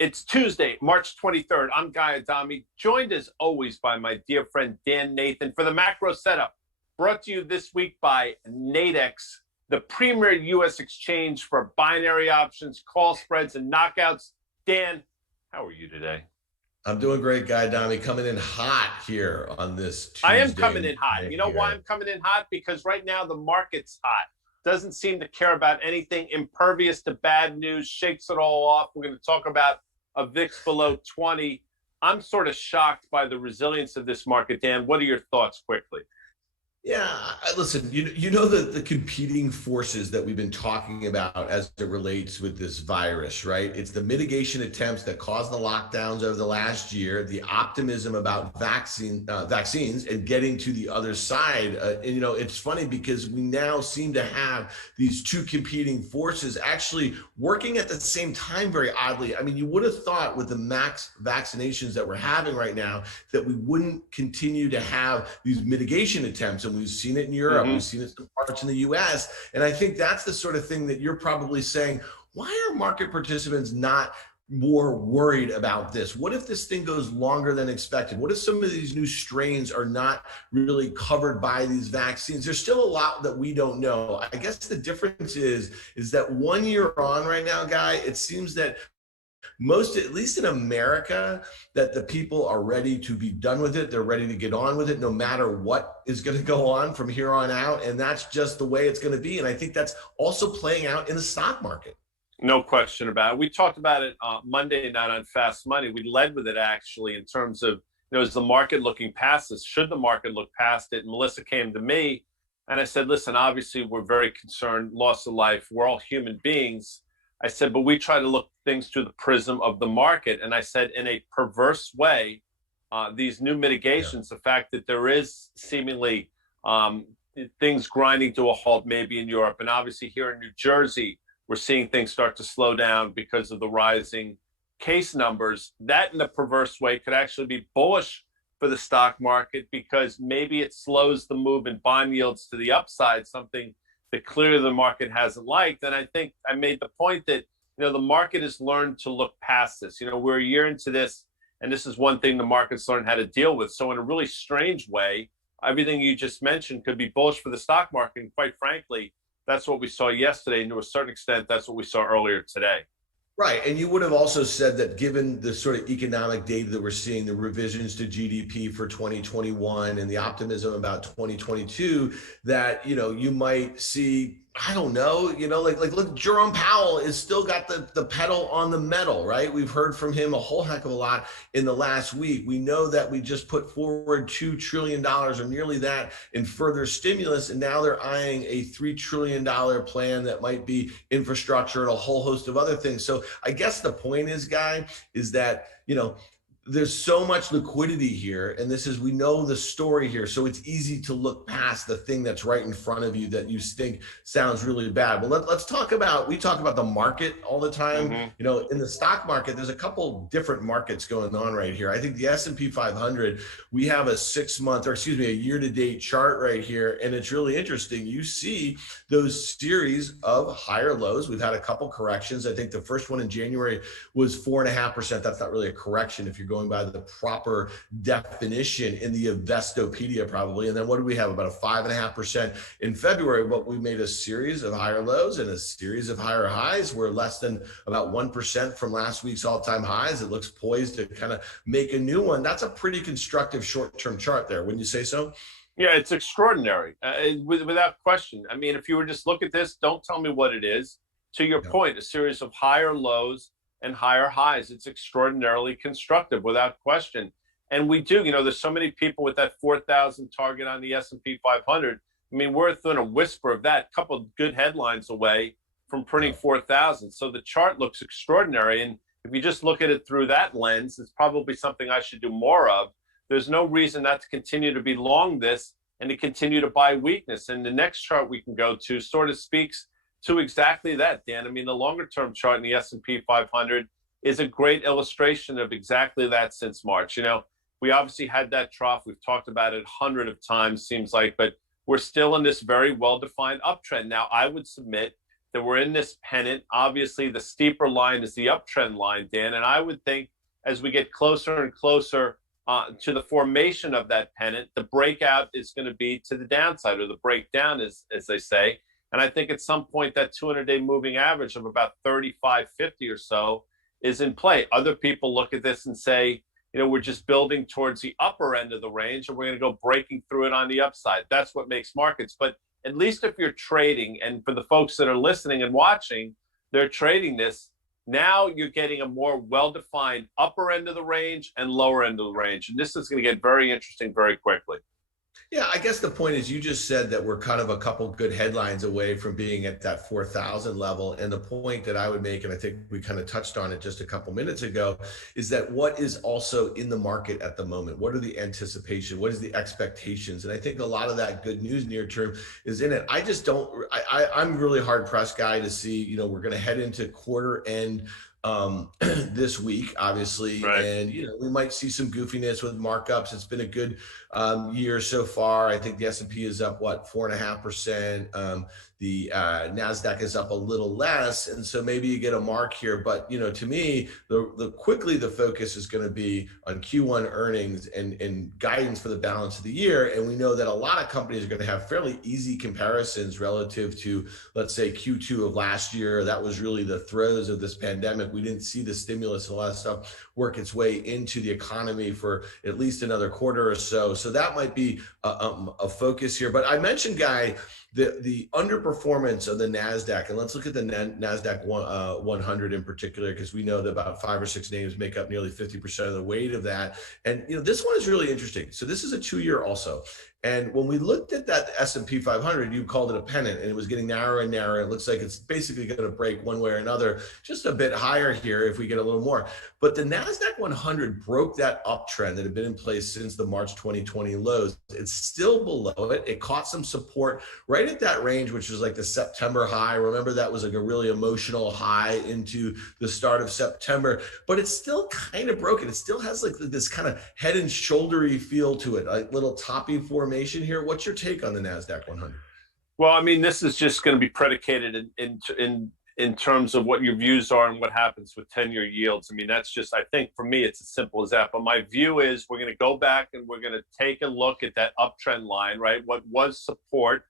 It's Tuesday, March 23rd. I'm Guy Adami, joined as always by my dear friend Dan Nathan for the macro setup. Brought to you this week by Nadex, the premier U.S. exchange for binary options, call spreads, and knockouts. Dan, how are you today? I'm doing great, Guy Adami, coming in hot here on this Tuesday. I am coming in hot. You know why I'm coming in hot? Because right now the market's hot. Doesn't seem to care about anything, impervious to bad news, shakes it all off. We're going to talk about a VIX below 20. I'm sort of shocked by the resilience of this market. Dan, what are your thoughts quickly? Yeah, listen, you know the competing forces that we've been talking about as it relates with this virus, right? It's the mitigation attempts that caused the lockdowns over the last year, the optimism about vaccines and getting to the other side. And, you know, it's funny because we now seem to have these two competing forces actually working at the same time, very oddly. I mean, you would have thought with the max vaccinations that we're having right now that we wouldn't continue to have these mitigation attempts. We've seen it in Europe, we've seen it in parts in the US. And I think that's the sort of thing that you're probably saying, why are market participants not more worried about this? What if this thing goes longer than expected? What if some of these new strains are not really covered by these vaccines? There's still a lot that we don't know. I guess the difference is that 1 year on right now, Guy, it seems that most, at least in America, that the people are ready to be done with it. They're ready to get on with it no matter what is going to go on from here on out. And that's just the way it's going to be. And I think that's also playing out in the stock market. No question about it. We talked about it Monday night on Fast Money. We led with it actually in terms of, is the market looking past this? Should the market look past it? And Melissa came to me and I said, listen, obviously we're very concerned, loss of life. We're all human beings. I said, but we try to look things through the prism of the market. And I said, in a perverse way, these new mitigations, the fact that there is seemingly things grinding to a halt, maybe in Europe. And obviously here in New Jersey, we're seeing things start to slow down because of the rising case numbers. That in a perverse way could actually be bullish for the stock market because maybe it slows the move in bond yields to the upside, something that clearly the market hasn't liked. And I think I made the point that, the market has learned to look past this. We're a year into this, and this is one thing the market's learned how to deal with. So in a really strange way, everything you just mentioned could be bullish for the stock market. And quite frankly, that's what we saw yesterday. And to a certain extent, that's what we saw earlier today. Right. And you would have also said that given the sort of economic data that we're seeing, the revisions to GDP for 2021 and the optimism about 2022, that, you might see, I don't know, like look, Jerome Powell is still got the pedal on the metal, right? We've heard from him a whole heck of a lot in the last week. We know that we just put forward $2 trillion or nearly that in further stimulus. And now they're eyeing a $3 trillion plan that might be infrastructure and a whole host of other things. So I guess the point is, Guy, is that, there's so much liquidity here, and we know the story here, so it's easy to look past the thing that's right in front of you that you think sounds really bad. But let's talk about, we talk about the market all the time. In the stock market, there's a couple different markets going on right here. I think the S&P 500, we have a year-to-date chart right here, and it's really interesting. You see those series of higher lows. We've had a couple corrections. I think the first one in January was 4.5%. That's not really a correction if you're going by the proper definition in the Investopedia probably. And then what do we have? About a 5.5% in February, but we made a series of higher lows and a series of higher highs. We're less than about 1% from last week's all-time highs. It looks poised to kind of make a new one. That's a pretty constructive short-term chart there. Wouldn't you say so? Yeah, it's extraordinary, without question. I mean, if you were just look at this, don't tell me what it is. To your point, a series of higher lows and higher highs. It's extraordinarily constructive without question. And we do, there's so many people with that 4,000 target on the S&P 500. I mean, we're within a whisper of that, a couple of good headlines away from printing 4,000. So the chart looks extraordinary. And if you just look at it through that lens, it's probably something I should do more of. There's no reason not to continue to be long this and to continue to buy weakness. And the next chart we can go to sort of speaks to exactly that, Dan. I mean, the longer term chart in the S&P 500 is a great illustration of exactly that since March. We obviously had that trough. We've talked about it 100 of times, seems like, but we're still in this very well-defined uptrend. Now, I would submit that we're in this pennant. Obviously, the steeper line is the uptrend line, Dan. And I would think as we get closer and closer to the formation of that pennant, the breakout is going to be to the downside, or the breakdown, as they say. And I think at some point that 200-day moving average of about 35.50 or so is in play. Other people look at this and say, we're just building towards the upper end of the range and we're going to go breaking through it on the upside. That's what makes markets. But at least if you're trading, and for the folks that are listening and watching, they're trading this, now you're getting a more well-defined upper end of the range and lower end of the range. And this is going to get very interesting very quickly. Yeah, I guess the point is you just said that we're kind of a couple good headlines away from being at that 4,000 level. And the point that I would make, and I think we kind of touched on it just a couple minutes ago, is that what is also in the market at the moment? What are the anticipation? What is the expectations? And I think a lot of that good news near term is in it. I'm really hard pressed, Guy, to see, we're going to head into quarter end this week, obviously, right. And we might see some goofiness with markups. It's been a good year so far. I think the S&P is up 4.5%. The Nasdaq is up a little less, and so maybe you get a mark here. But to me, the focus is going to be on Q1 earnings and guidance for the balance of the year. And we know that a lot of companies are going to have fairly easy comparisons relative to, let's say, Q2 of last year. That was really the throes of this pandemic. We didn't see the stimulus and a lot of stuff work its way into the economy for at least another quarter or so. So that might be a focus here. But I mentioned, Guy, the underperformance of the Nasdaq, and let's look at the Nasdaq 100 in particular, because we know that about 5 or 6 names make up nearly 50% of the weight of that. And this one is really interesting. So this is a 2-year also. And when we looked at that S&P 500, you called it a pennant, and it was getting narrower and narrower. It looks like it's basically going to break one way or another, just a bit higher here if we get a little more. But the NASDAQ 100 broke that uptrend that had been in place since the March 2020 lows. It's still below it. It caught some support right at that range, which was like the September high. Remember, that was like a really emotional high into the start of September, but it's still kind of broken. It still has like this kind of head and shouldery feel to it, like little toppy formation here. What's your take on the NASDAQ 100? Well, I mean, this is just going to be predicated in terms of what your views are and what happens with 10-year yields. I mean, that's just, I think for me, it's as simple as that. But my view is we're going to go back and we're going to take a look at that uptrend line, right? What was support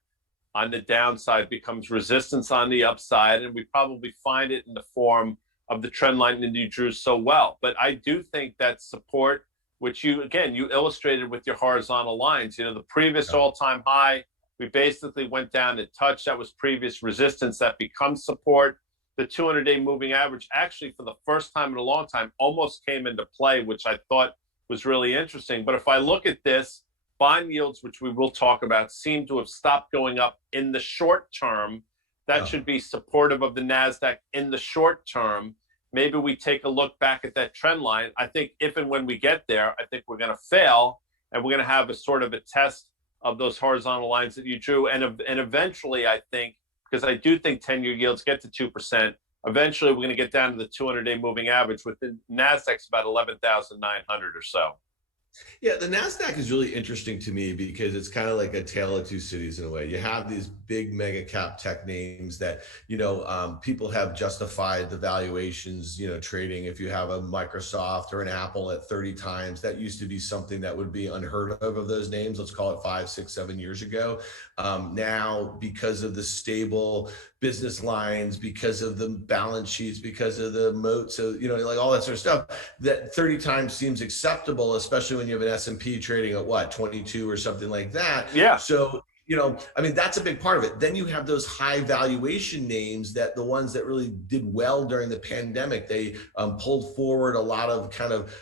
on the downside becomes resistance on the upside. And we probably find it in the form of the trend line that you drew so well. But I do think that support, which you illustrated with your horizontal lines, the previous all-time high, we basically went down to touch. That was previous resistance that becomes support. The 200-day moving average actually, for the first time in a long time, almost came into play, which I thought was really interesting. But if I look at this, bond yields, which we will talk about, seem to have stopped going up in the short term. That should be supportive of the NASDAQ in the short term. Maybe we take a look back at that trend line. I think if and when we get there, I think we're going to fail, and we're going to have a sort of a test of those horizontal lines that you drew. And eventually, I think, because I do think 10-year yields get to 2%, eventually we're going to get down to the 200-day moving average, with the NASDAQ's about 11,900 or so. Yeah, the NASDAQ is really interesting to me because it's kind of like a tale of two cities in a way. You have these big mega cap tech names that, people have justified the valuations, trading. If you have a Microsoft or an Apple at 30 times, that used to be something that would be unheard of those names. Let's call it 5, 6, 7 years ago. Now, because of the stable business lines, because of the balance sheets, because of the moats, so like all that sort of stuff, that 30 times seems acceptable, especially when you have an S&P trading at 22 or something like that. Yeah. So I mean, that's a big part of it. Then you have those high valuation names, that the ones that really did well during the pandemic, they pulled forward a lot of kind of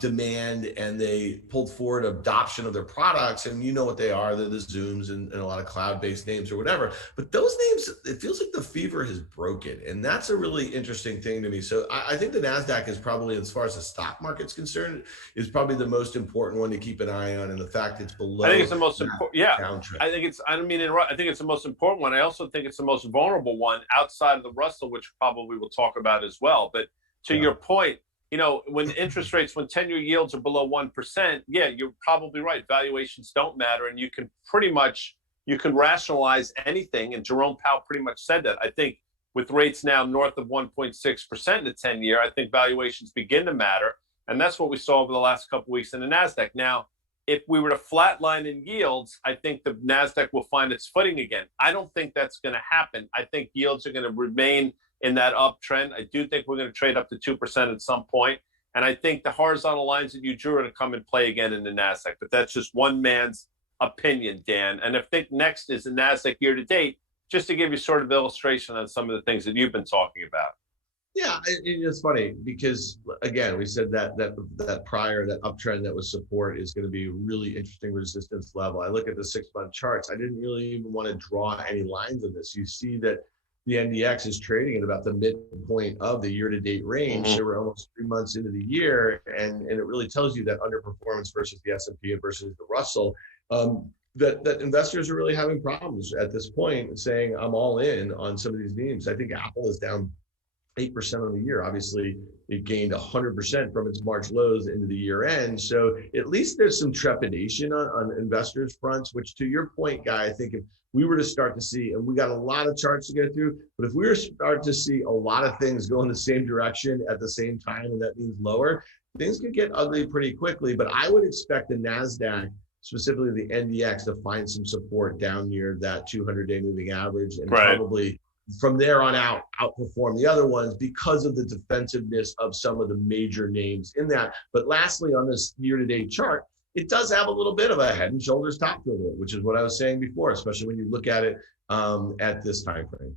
demand, and they pulled forward adoption of their products. And you know what they are. They're the Zooms and a lot of cloud-based names or whatever. But those names, it feels like the fever has broken. And that's a really interesting thing to me. So I think the NASDAQ is probably, as far as the stock market's concerned, is probably the most important one to keep an eye on. And the fact it's below. I think it's the most important. Yeah. Downtrend. I don't mean to interrupt. I think it's the most important one. I also think it's the most vulnerable one outside of the Russell, which probably we'll talk about as well. But to your point, when interest rates, when 10-year yields are below 1%, yeah, you're probably right. Valuations don't matter. And you can rationalize anything. And Jerome Powell pretty much said that. I think with rates now north of 1.6% in the 10-year, I think valuations begin to matter. And that's what we saw over the last couple of weeks in the NASDAQ. Now, if we were to flatline in yields, I think the NASDAQ will find its footing again. I don't think that's going to happen. I think yields are going to remain in that uptrend. I do think we're going to trade up to 2% at some point. And I think the horizontal lines that you drew are going to come and play again in the NASDAQ. But that's just one man's opinion, Dan. And I think next is the NASDAQ year to date, just to give you sort of illustration on some of the things that you've been talking about. Yeah, it's funny because, again, we said that prior, that uptrend that was support is going to be a really interesting resistance level. I look at the 6-month charts. I didn't really even want to draw any lines of this. You see that the NDX is trading at about the midpoint of the year-to-date range. Mm-hmm. So we're almost 3 months into the year, and it really tells you that underperformance versus the S&P and versus the Russell, that investors are really having problems at this point saying, I'm all in on some of these names. I think Apple is down 8% on the year. Obviously, it gained 100% from its March lows into the year end. So at least there's some trepidation on investors' fronts, which, to your point, Guy, I think if we were to start to see, and we got a lot of charts to go through, but if we were to start to see a lot of things go in the same direction at the same time, and that means lower, things could get ugly pretty quickly. But I would expect the NASDAQ, specifically the NDX, to find some support down near that 200-day moving average, and probably from there on out, outperform the other ones because of the defensiveness of some of the major names in that. But lastly, on this year-to-date chart, it does have a little bit of a head and shoulders top to it, which is what I was saying before, especially when you look at it at this time frame.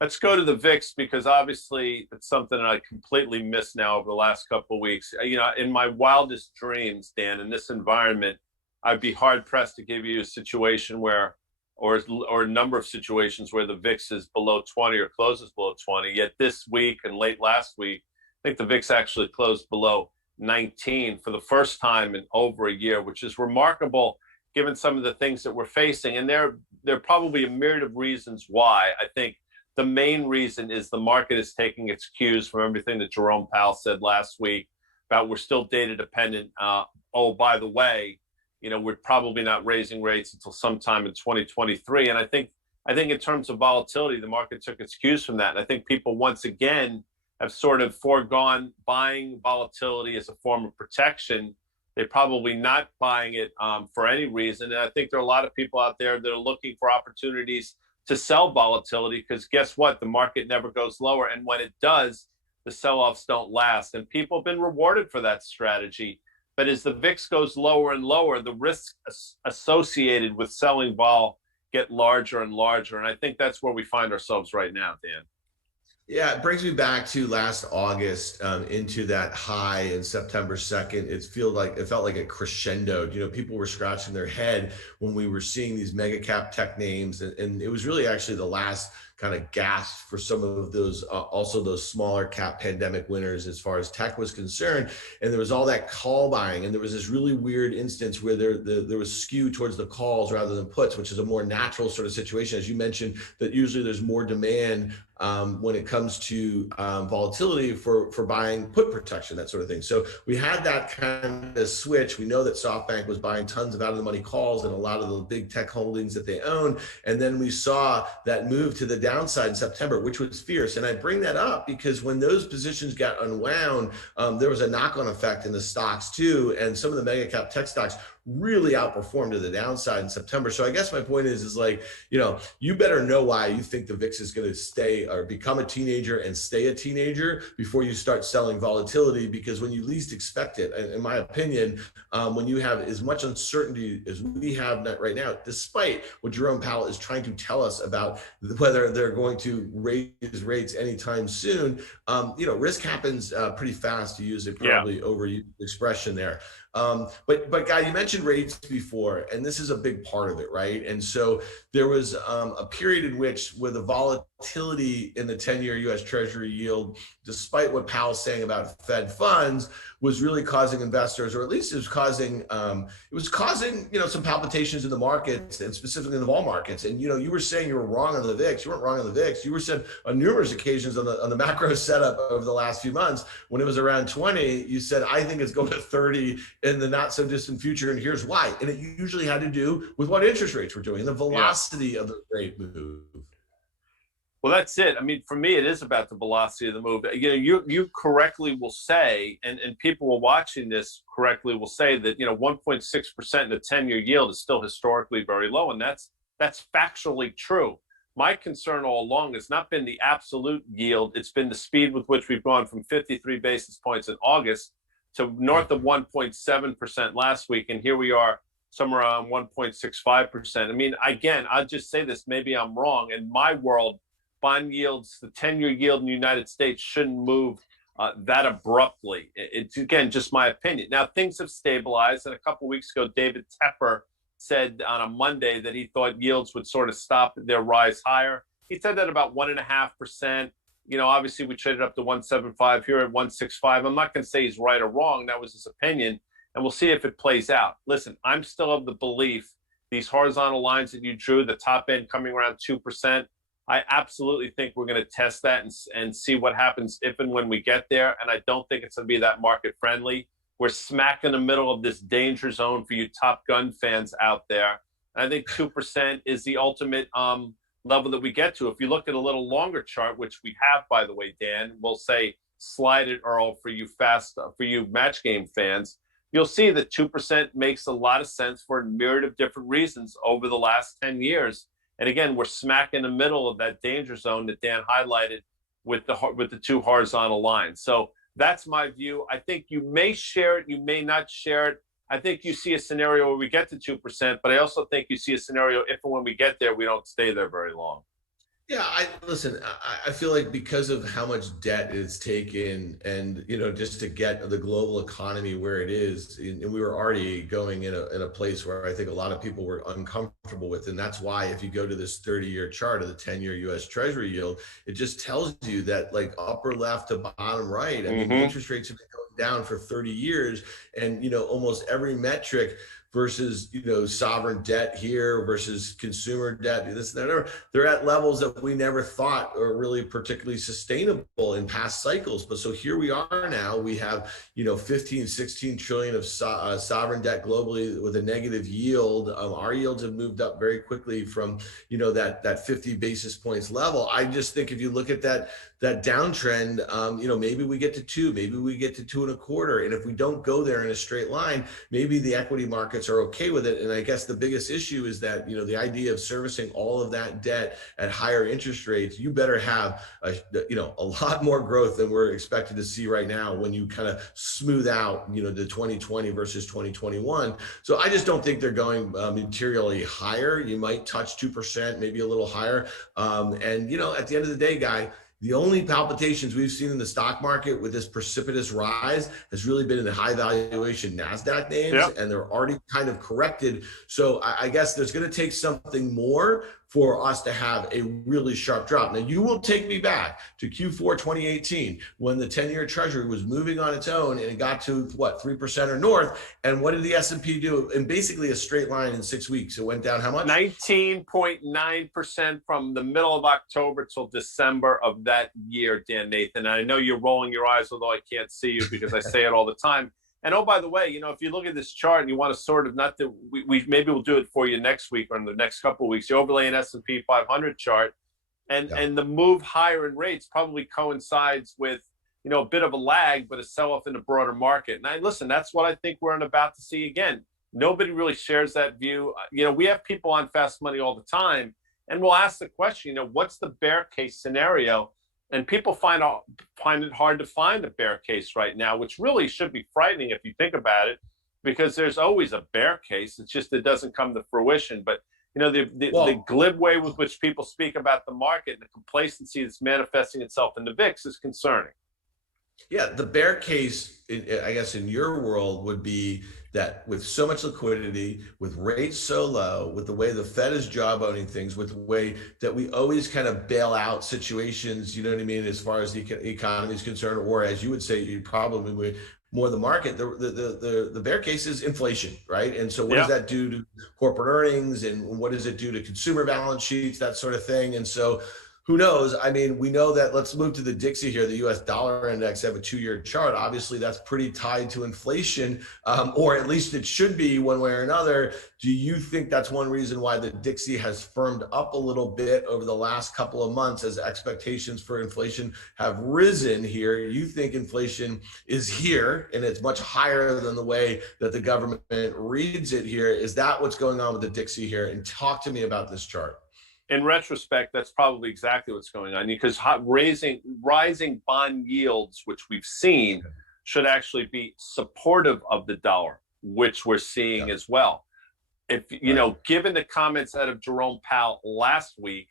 Let's go to the VIX, because obviously it's something that I completely missed now over the last couple of weeks. You know, in my wildest dreams, Dan, in this environment, I'd be hard pressed to give you a situation where, or a number of situations where the VIX is below 20 or closes below 20. Yet this week and late last week, I think the VIX actually closed below 19 for the first time in over a year, which is remarkable given some of the things that we're facing. And there are probably a myriad of reasons why. I think the main reason is the market is taking its cues from everything that Jerome Powell said last week about we're still data dependent. Oh, by the way, you know, we're probably not raising rates until sometime in 2023. And I think in terms of volatility, the market took its cues from that. And I think people once again have sort of foregone buying volatility as a form of protection. They're probably not buying it for any reason. And I think there are a lot of people out there that are looking for opportunities to sell volatility, because guess what? The market never goes lower. And when it does, the sell-offs don't last. And people have been rewarded for that strategy. But as the VIX goes lower and lower, the risks associated with selling vol get larger and larger. And I think that's where we find ourselves right now, Dan. Yeah, it brings me back to last August into that high in September 2nd. It felt like a crescendo. You know, people were scratching their head when we were seeing these mega cap tech names. And it was really actually the last kind of gasp for some of those, also those smaller cap pandemic winners as far as tech was concerned. And there was all that call buying. And there was this really weird instance where there was skew towards the calls rather than puts, which is a more natural sort of situation. As you mentioned, that usually there's more demand when it comes to volatility for buying put protection, that sort of thing. So we had that kind of switch. We know that SoftBank was buying tons of out of the money calls and a lot of the big tech holdings that they own. And then we saw that move to the downside in September, which was fierce. And I bring that up because when those positions got unwound, there was a knock-on effect in the stocks too. And some of the mega cap tech stocks really outperformed to the downside in September. So I guess my point is like, you know, you better know why you think the VIX is going to stay or become a teenager and stay a teenager before you start selling volatility, because when you least expect it, in my opinion, when you have as much uncertainty as we have right now, despite what Jerome Powell is trying to tell us about whether they're going to raise rates anytime soon, you know, risk happens pretty fast, to use a probably overused expression there. But Guy, you mentioned rates before, and this is a big part of it, right? And so there was a period in which, with the volatility in the 10-year U.S. Treasury yield, despite what Powell's saying about Fed funds, was really causing investors, or at least it was causing you know, some palpitations in the markets, and specifically in the vol markets. And you know, you were saying you were wrong on the VIX. You weren't wrong on the VIX. You were said on numerous occasions on the macro setup over the last few months, when it was around 20, you said, I think it's going to 30 in the not so distant future, and here's why. And it usually had to do with what interest rates were doing, the velocity of the rate move. Well, that's it. I mean, for me, it is about the velocity of the move. You know, you correctly will say, and people who are watching this correctly will say that, 1.6% in the 10-year yield is still historically very low, and that's factually true. My concern all along has not been the absolute yield; it's been the speed with which we've gone from 53 basis points in August to north of 1.7% last week, and here we are somewhere around 1.65%. I mean, again, I'll just say this: maybe I'm wrong. In my world, bond yields, the 10-year yield in the United States shouldn't move that abruptly. It's, again, just my opinion. Now, things have stabilized. And a couple of weeks ago, David Tepper said on a Monday that he thought yields would sort of stop their rise higher. He said that about 1.5%. Obviously, we traded up to 175 here at 165. I'm not going to say he's right or wrong. That was his opinion. And we'll see if it plays out. Listen, I'm still of the belief these horizontal lines that you drew, the top end coming around 2%, I absolutely think we're going to test that and see what happens if and when we get there. And I don't think it's going to be that market friendly. We're smack in the middle of this danger zone for you Top Gun fans out there. And I think 2% is the ultimate level that we get to. If you look at a little longer chart, which we have, by the way, Dan, we'll say slide it, Earl, for you match game fans. You'll see that 2% makes a lot of sense for a myriad of different reasons over the last 10 years. And again, we're smack in the middle of that danger zone that Dan highlighted with the two horizontal lines. So that's my view. I think you may share it, you may not share it. I think you see a scenario where we get to 2%, but I also think you see a scenario if and when we get there, we don't stay there very long. Yeah, I feel like because of how much debt is taken and, just to get the global economy where it is, and we were already going in a place where I think a lot of people were uncomfortable with. And that's why if you go to this 30-year chart of the 10-year US Treasury yield, it just tells you that like upper left to bottom right, I mean, interest rates have been going down for 30 years and, almost every metric versus, sovereign debt here versus consumer debt, this, that, they're at levels that we never thought are really particularly sustainable in past cycles. But so here we are now, we have, 15, 16 trillion of sovereign debt globally with a negative yield. Our yields have moved up very quickly from, that 50 basis points level. I just think if you look at that downtrend, maybe we get to 2, maybe we get to 2.25. And if we don't go there in a straight line, maybe the equity markets are okay with it. And I guess the biggest issue is that, the idea of servicing all of that debt at higher interest rates, you better have a lot more growth than we're expected to see right now when you kind of smooth out, the 2020 versus 2021. So I just don't think they're going materially higher. You might touch 2%, maybe a little higher. And, at the end of the day, Guy, the only palpitations we've seen in the stock market with this precipitous rise has really been in the high valuation NASDAQ names, yep. And they're already kind of corrected. So I guess there's going to take something more for us to have a really sharp drop. Now, you will take me back to Q4 2018 when the 10-year Treasury was moving on its own and it got to, 3% or north. And what did the S&P do? In basically a straight line in 6 weeks, it went down how much? 19.9% from the middle of October till December of that year, Dan Nathan. And I know you're rolling your eyes, although I can't see you because I say it all the time. And oh, by the way, if you look at this chart and you want to sort of not to, we maybe we'll do it for you next week or in the next couple of weeks. You overlay an S&P 500 chart, and the move higher in rates probably coincides with a bit of a lag, but a sell-off in the broader market. And listen, that's what I think we're about to see again. Nobody really shares that view. We have people on Fast Money all the time, and we'll ask the question, what's the bear case scenario? And people find it hard to find a bear case right now, which really should be frightening if you think about it, because there's always a bear case. It's just it doesn't come to fruition. But the glib way with which people speak about the market and the complacency that's manifesting itself in the VIX is concerning. Yeah, the bear case, I guess, in your world would be that with so much liquidity, with rates so low, with the way the Fed is jawboning things, with the way that we always kind of bail out situations, as far as the economy is concerned, or as you would say, you probably would more the market, the bear case is inflation, right? And so what does that do to corporate earnings, and what does it do to consumer balance sheets, that sort of thing? And so who knows? I mean, we know that. Let's move to the Dixie here, the U.S. dollar index. I have a 2-year chart. Obviously, that's pretty tied to inflation, or at least it should be one way or another. Do you think that's one reason why the Dixie has firmed up a little bit over the last couple of months as expectations for inflation have risen here? You think inflation is here and it's much higher than the way that the government reads it here? Is that what's going on with the Dixie here? And talk to me about this chart. In retrospect, that's probably exactly what's going on, because rising bond yields, which we've seen, should actually be supportive of the dollar, which we're seeing as well. If you know, given the comments out of Jerome Powell last week,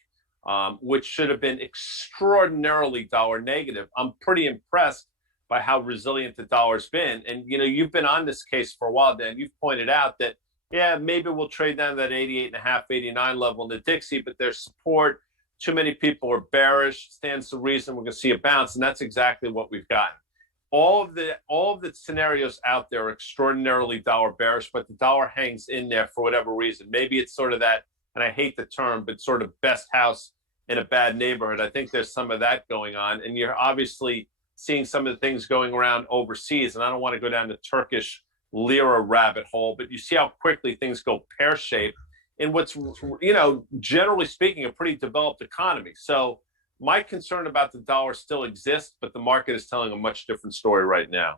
which should have been extraordinarily dollar negative, I'm pretty impressed by how resilient the dollar's been. And you know, you've been on this case for a while, Dan. You've pointed out that, yeah, maybe we'll trade down to that 88.5, 89 level in the Dixie, but there's support. Too many people are bearish. Stands to reason we're going to see a bounce, and that's exactly what we've gotten. All of the scenarios out there are extraordinarily dollar bearish, but the dollar hangs in there for whatever reason. Maybe it's sort of that, and I hate the term, but sort of best house in a bad neighborhood. I think there's some of that going on, and you're obviously seeing some of the things going around overseas, and I don't want to go down the Turkish lira rabbit hole, but you see how quickly things go pear-shaped in what's, you know, generally speaking, a pretty developed economy. So my concern about the dollar still exists, but the market is telling a much different story right now.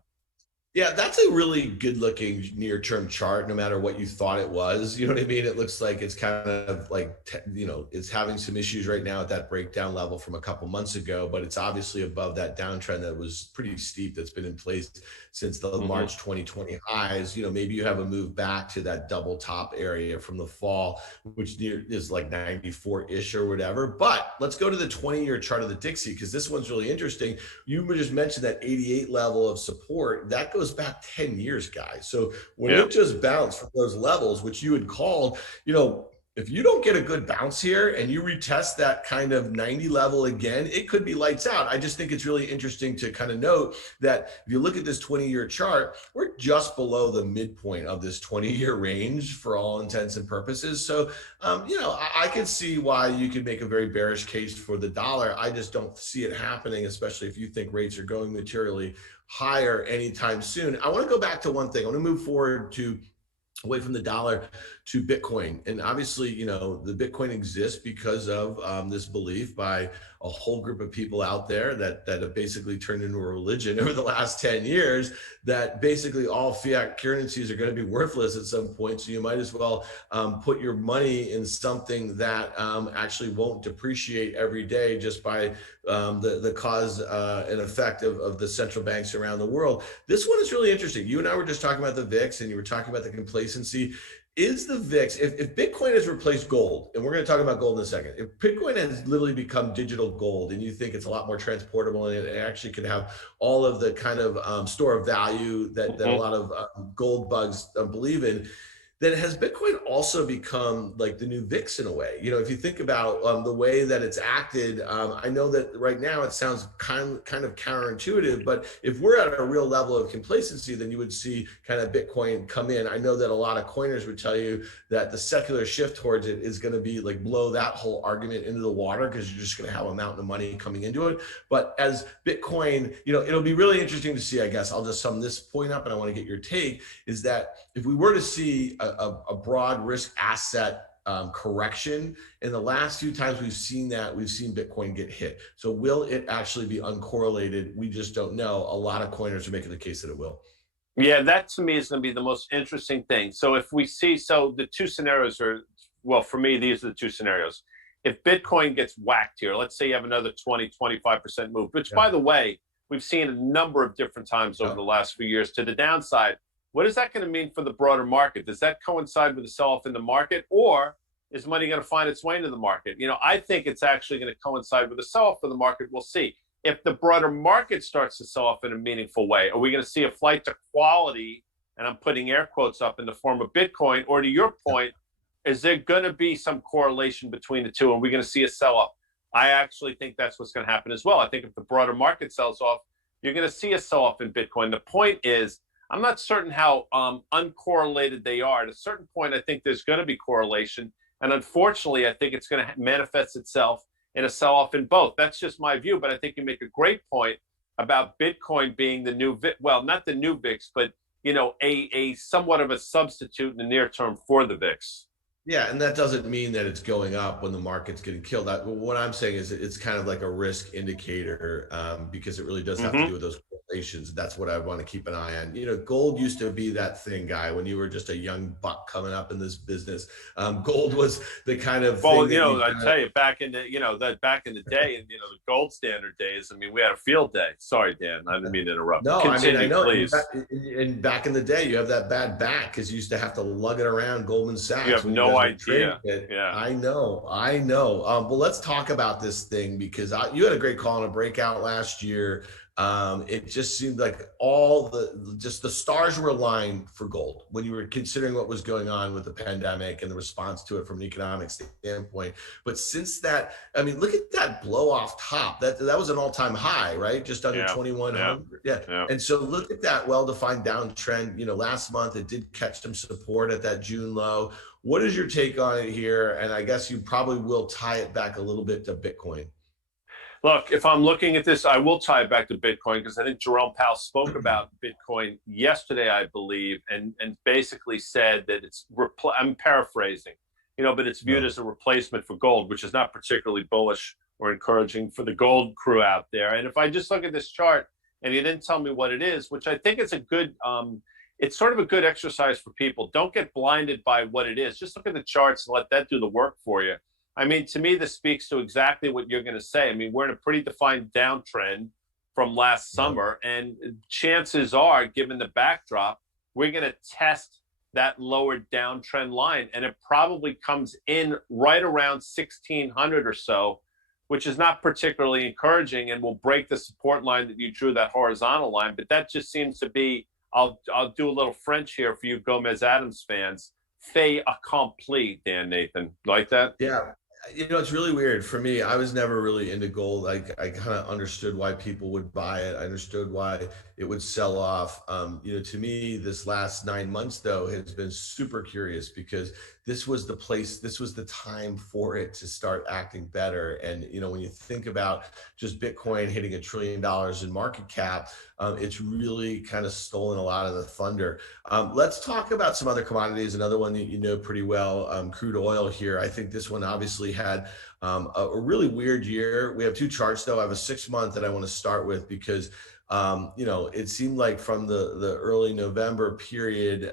Yeah, that's a really good looking near-term chart, no matter what you thought it was. You know what I mean? It looks like it's kind of like, you know, it's having some issues right now at that breakdown level from a couple months ago, but it's obviously above that downtrend that was pretty steep that's been in place since the March 2020 highs. You know, maybe you have a move back to that double top area from the fall, which is like 94-ish or whatever. But let's go to the 20-year chart of the Dixie, because this one's really interesting. You just mentioned that 88 level of support. That goes back 10 years, guys. So when it just bounced from those levels, which you had called, you know, if you don't get a good bounce here and you retest that kind of 90 level again, it could be lights out. I just think it's really interesting to kind of note that if you look at this 20-year chart, we're just below the midpoint of this 20-year range for all intents and purposes. So, you know, I could see why you could make a very bearish case for the dollar. I just don't see it happening, especially if you think rates are going materially higher anytime soon. I want to go back to one thing. I want to move forward to away from the dollar to Bitcoin. And obviously, you know, the Bitcoin exists because of this belief by a whole group of people out there that have basically turned into a religion over the last 10 years, that basically all fiat currencies are going to be worthless at some point. So you might as well put your money in something that actually won't depreciate every day just by the cause and effect of the central banks around the world. This one is really interesting. You and I were just talking about the VIX, and you were talking about the complacency. Is the VIX, if Bitcoin has replaced gold, and we're going to talk about gold in a second, if Bitcoin has literally become digital gold and you think it's a lot more transportable and it actually can have all of the kind of store of value that a lot of gold bugs believe in, then has Bitcoin also become like the new VIX in a way? You know, if you think about the way that it's acted, I know that right now it sounds kind of counterintuitive, but if we're at a real level of complacency, then you would see kind of Bitcoin come in. I know that a lot of coiners would tell you that the secular shift towards it is going to be like blow that whole argument into the water, because you're just going to have a mountain of money coming into it. But as Bitcoin, you know, it'll be really interesting to see, I guess I'll just sum this point up and I want to get your take, is that if we were to see a broad risk asset correction, in the last few times we've seen that, we've seen Bitcoin get hit. So will it actually be uncorrelated? We just don't know. A lot of coiners are making the case that it will. Yeah, that to me is going to be the most interesting thing. So if we see, so the two scenarios are, well, for me, these are the two scenarios. If Bitcoin gets whacked here, let's say you have another 20, 25% move, which by the way, we've seen a number of different times over the last few years to the downside. What is that going to mean for the broader market? Does that coincide with the sell-off in the market, or is money going to find its way into the market? You know, I think it's actually going to coincide with the sell-off in the market. We'll see. If the broader market starts to sell off in a meaningful way, are we going to see a flight to quality, and I'm putting air quotes up, in the form of Bitcoin? Or to your point, is there going to be some correlation between the two? Are we going to see a sell-off? I actually think that's what's going to happen as well. I think if the broader market sells off, you're going to see a sell-off in Bitcoin. The point is, I'm not certain how uncorrelated they are. At a certain point, I think there's going to be correlation. And unfortunately, I think it's going to manifest itself in a sell-off in both. That's just my view, but I think you make a great point about Bitcoin being the new, well, not the new VIX, but a somewhat of a substitute in the near term for the VIX. Yeah, and that doesn't mean that it's going up when the market's getting killed. What I'm saying is it's kind of like a risk indicator, because it really does have to do with those correlations. That's what I want to keep an eye on. Gold used to be that thing, Guy, when you were just a young buck coming up in this business. Gold was the kind of well, thing I tell you, back in the back in the day, and the gold standard days. I mean, we had a field day. Sorry, Dan, I didn't mean to interrupt. No, continue, I know. Please. And back in the day, you have that bad back because you used to have to lug it around Goldman Sachs. You have no idea. Yeah, I know. Well, let's talk about this thing because you had a great call on a breakout last year. It just seemed like the stars were aligned for gold when you were considering what was going on with the pandemic and the response to it from an economic standpoint. But since that, I mean, look at that blow off top. That was an all-time high, right? Just under 2,100. Yeah. And so look at that well-defined downtrend. Last month it did catch some support at that June low. What is your take on it here? And I guess you probably will tie it back a little bit to Bitcoin. Look, if I'm looking at this, I will tie it back to Bitcoin because I think Jerome Powell spoke about Bitcoin yesterday, I believe, and basically said that I'm paraphrasing, but it's viewed as a replacement for gold, which is not particularly bullish or encouraging for the gold crew out there. And if I just look at this chart and you didn't tell me what it is, which I think is a good, it's sort of a good exercise for people. Don't get blinded by what it is. Just look at the charts and let that do the work for you. I mean, to me, this speaks to exactly what you're going to say. I mean, we're in a pretty defined downtrend from last summer, and chances are, given the backdrop, we're going to test that lower downtrend line, and it probably comes in right around 1,600 or so, which is not particularly encouraging, and will break the support line that you drew, that horizontal line. But that just seems to be, I'll do a little French here for you Gomez Adams fans, fait accompli, Dan Nathan. Like that? Yeah. It's really weird for me. I was never really into gold. I kind of understood why people would buy it. I understood why it would sell off. To me, this last 9 months, though, has been super curious because this was the time for it to start acting better. And, when you think about just Bitcoin hitting $1 trillion in market cap, it's really kind of stolen a lot of the thunder. Let's talk about some other commodities. Another one that you know pretty well, crude oil here. I think this one obviously had a really weird year. We have two charts, though. I have a 6-month that I want to start with because it seemed like from the early November period,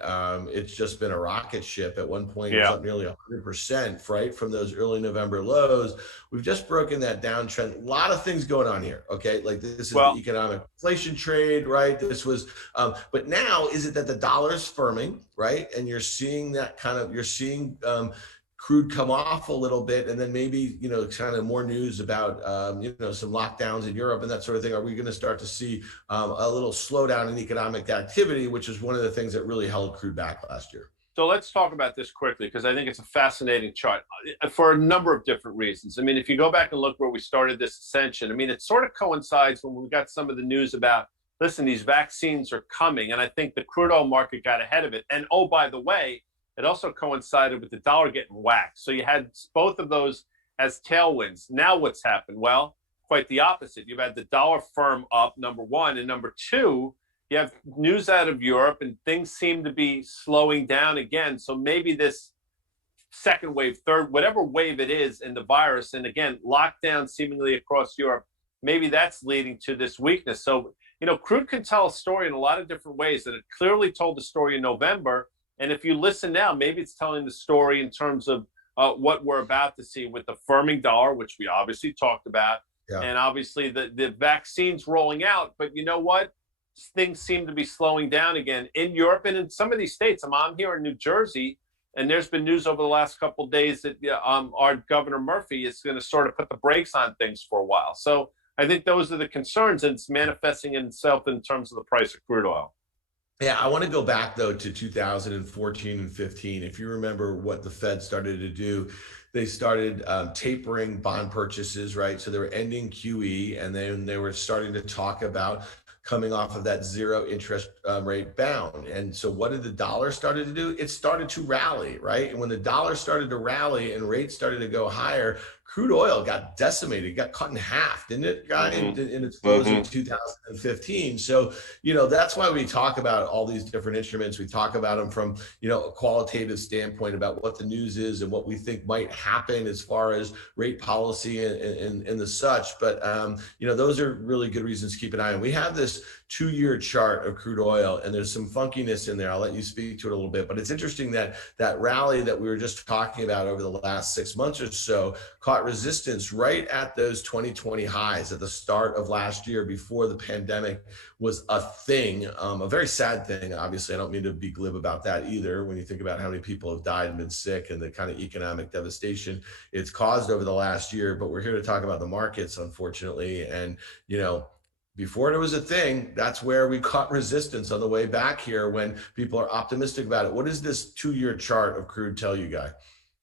it's just been a rocket ship. At one point, it was up nearly 100%, right? From those early November lows. We've just broken that downtrend. A lot of things going on here. Okay. Like this is the economic inflation trade, right? This was, but now is it that the dollar's firming, right? And you're seeing that crude come off a little bit, and then maybe, kind of more news about, some lockdowns in Europe and that sort of thing. Are we going to start to see a little slowdown in economic activity, which is one of the things that really held crude back last year? So let's talk about this quickly because I think it's a fascinating chart for a number of different reasons. I mean, if you go back and look where we started this ascension, I mean, it sort of coincides when we got some of the news about, listen, these vaccines are coming. And I think the crude oil market got ahead of it. And oh, by the way, it also coincided with the dollar getting whacked. So you had both of those as tailwinds. Now what's happened? Well, quite the opposite. You've had the dollar firm up, number one. And number two, you have news out of Europe and things seem to be slowing down again. So maybe this second wave, third, whatever wave it is in the virus, and again, lockdown seemingly across Europe, maybe that's leading to this weakness. So, crude can tell a story in a lot of different ways. And it clearly told the story in November. And if you listen now, maybe it's telling the story in terms of what we're about to see with the firming dollar, which we obviously talked about, and obviously the vaccines rolling out. But you know what? Things seem to be slowing down again in Europe and in some of these states. I'm here in New Jersey, and there's been news over the last couple of days that our Governor Murphy is going to sort of put the brakes on things for a while. So I think those are the concerns, and it's manifesting itself in terms of the price of crude oil. Yeah, I want to go back, though, to 2014 and 15. If you remember what the Fed started to do, they started tapering bond purchases, right? So they were ending QE, and then they were starting to talk about coming off of that zero interest rate bound. And so what did the dollar started to do? It started to rally, right? And when the dollar started to rally and rates started to go higher, crude oil got decimated, got cut in half, didn't it, guy, in its close in 2015. So, that's why we talk about all these different instruments. We talk about them from, a qualitative standpoint about what the news is and what we think might happen as far as rate policy and the such. But, those are really good reasons to keep an eye on. We have this 2-year chart of crude oil, and there's some funkiness in there. I'll let you speak to it a little bit, but it's interesting that that rally that we were just talking about over the last 6 months or so caught resistance right at those 2020 highs at the start of last year, before the pandemic was a thing, a very sad thing. Obviously, I don't mean to be glib about that either, when you think about how many people have died and been sick and the kind of economic devastation it's caused over the last year. But we're here to talk about the markets, unfortunately. And, before it was a thing, that's where we caught resistance on the way back here when people are optimistic about it. What does this 2-year chart of crude tell you, Guy?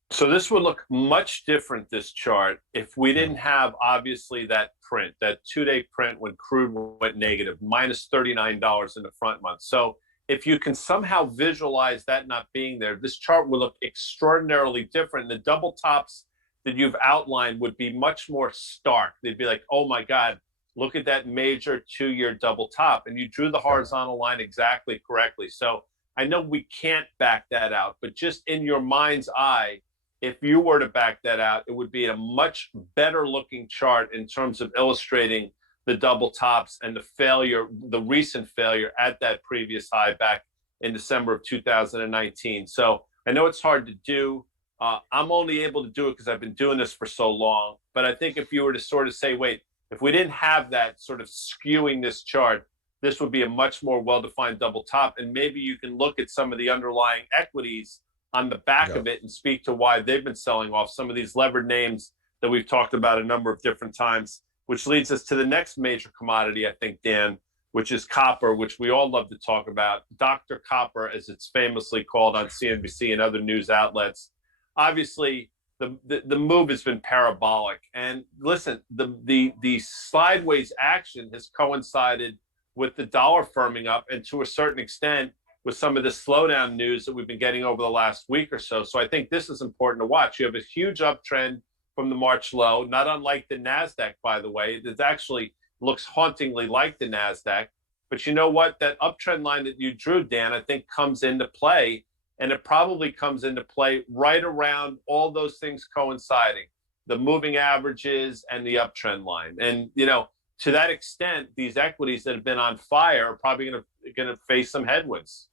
So this would look much different, this chart, if we didn't have, obviously, that print, that 2-day print when crude went negative, minus $39 in the front month. So if you can somehow visualize that not being there, this chart would look extraordinarily different. The double tops that you've outlined would be much more stark. They'd be like, oh my God, look at that major 2-year double top. And you drew the horizontal line exactly correctly. So I know we can't back that out, but just in your mind's eye, if you were to back that out, it would be a much better looking chart in terms of illustrating the double tops and the failure, the recent failure at that previous high back in December of 2019. So I know it's hard to do. I'm only able to do it because I've been doing this for so long. But I think if you were to sort of say, wait, if we didn't have that sort of skewing this chart, this would be a much more well-defined double top. And maybe you can look at some of the underlying equities on the back of it and speak to why they've been selling off, some of these levered names that we've talked about a number of different times, which leads us to the next major commodity, I think, Dan, which is copper, which we all love to talk about. Dr. Copper, as it's famously called on CNBC and other news outlets. Obviously, the move has been parabolic. And listen, the sideways action has coincided with the dollar firming up, and to a certain extent with some of the slowdown news that we've been getting over the last week or so. So I think this is important to watch. You have a huge uptrend from the March low, not unlike the NASDAQ, by the way. It actually looks hauntingly like the NASDAQ. But you know what? That uptrend line that you drew, Dan, I think comes into play. And it probably comes into play right around all those things coinciding, the moving averages and the uptrend line. And, to that extent, these equities that have been on fire are probably going to face some headwinds.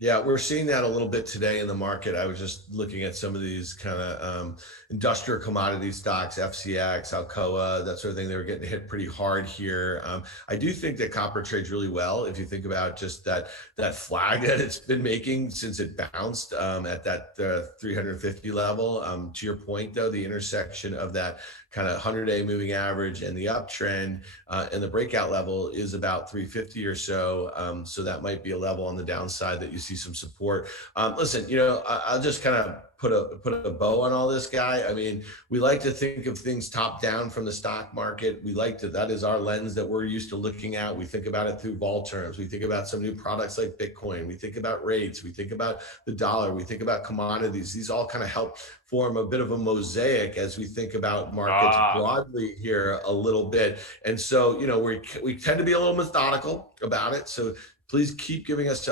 Yeah, we're seeing that a little bit today in the market. I was just looking at some of these kind of industrial commodity stocks, FCX, Alcoa, that sort of thing. They were getting hit pretty hard here. I do think that copper trades really well. If you think about just that flag that it's been making since it bounced at that 350 level. To your point, though, the intersection of that kind of 100-day moving average and the uptrend and the breakout level is about 350 or so. So that might be a level on the downside that you see some support. Listen, I'll just kind of put a bow on all this, Guy. I mean, we like to think of things top down from the stock market. That is our lens that we're used to looking at. We think about it through vol terms. We think about some new products like Bitcoin. We think about rates. We think about the dollar. We think about commodities. These all kind of help form a bit of a mosaic as we think about markets broadly here a little bit. And so, we tend to be a little methodical about it. So please keep giving us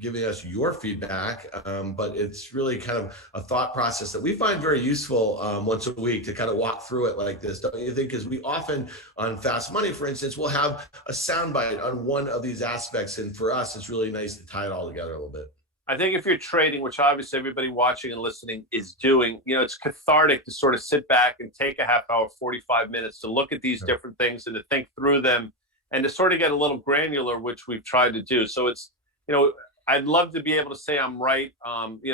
giving us your feedback. But it's really kind of a thought process that we find very useful once a week to kind of walk through it like this, don't you think? Because we often on Fast Money, for instance, we'll have a soundbite on one of these aspects. And for us, it's really nice to tie it all together a little bit. I think if you're trading, which obviously everybody watching and listening is doing, it's cathartic to sort of sit back and take a half hour, 45 minutes to look at these different things and to think through them and to sort of get a little granular, which we've tried to do. So it's, I'd love to be able to say I'm right,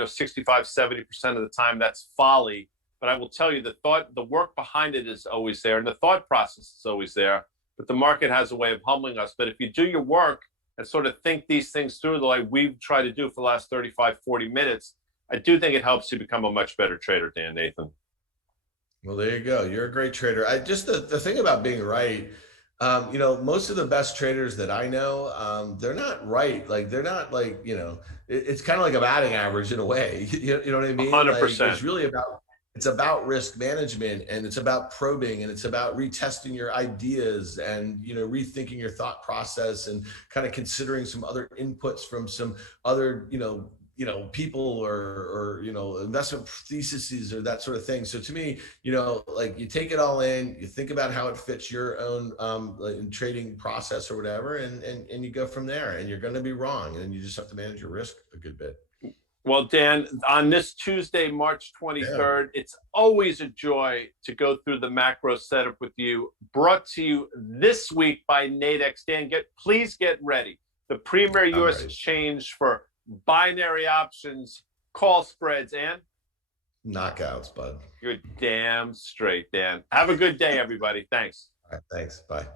65, 70% of the time. That's folly. But I will tell you the work behind it is always there and the thought process is always there. But the market has a way of humbling us. But if you do your work and sort of think these things through the way we've tried to do for the last 35, 40 minutes, I do think it helps you become a much better trader, Dan, Nathan. Well, there you go. You're a great trader. The thing about being right, most of the best traders that I know, they're not right. Like, they're not like, it's kind of like a batting average in a way. You know what I mean? 100%. Like, it's really about it's about risk management, and it's about probing, and it's about retesting your ideas, and rethinking your thought process, and kind of considering some other inputs from some other people, or investment theses, or that sort of thing. So to me, like, you take it all in, you think about how it fits your own trading process or whatever, and you go from there. And you're going to be wrong, and you just have to manage your risk a good bit. Well, Dan, on this Tuesday, March 23rd, it's always a joy to go through the macro setup with you. Brought to you this week by Nadex. Dan, please get ready. The premier U.S. exchange for binary options, call spreads, and knockouts, bud. You're damn straight, Dan. Have a good day, everybody. Thanks. All right, thanks. Bye.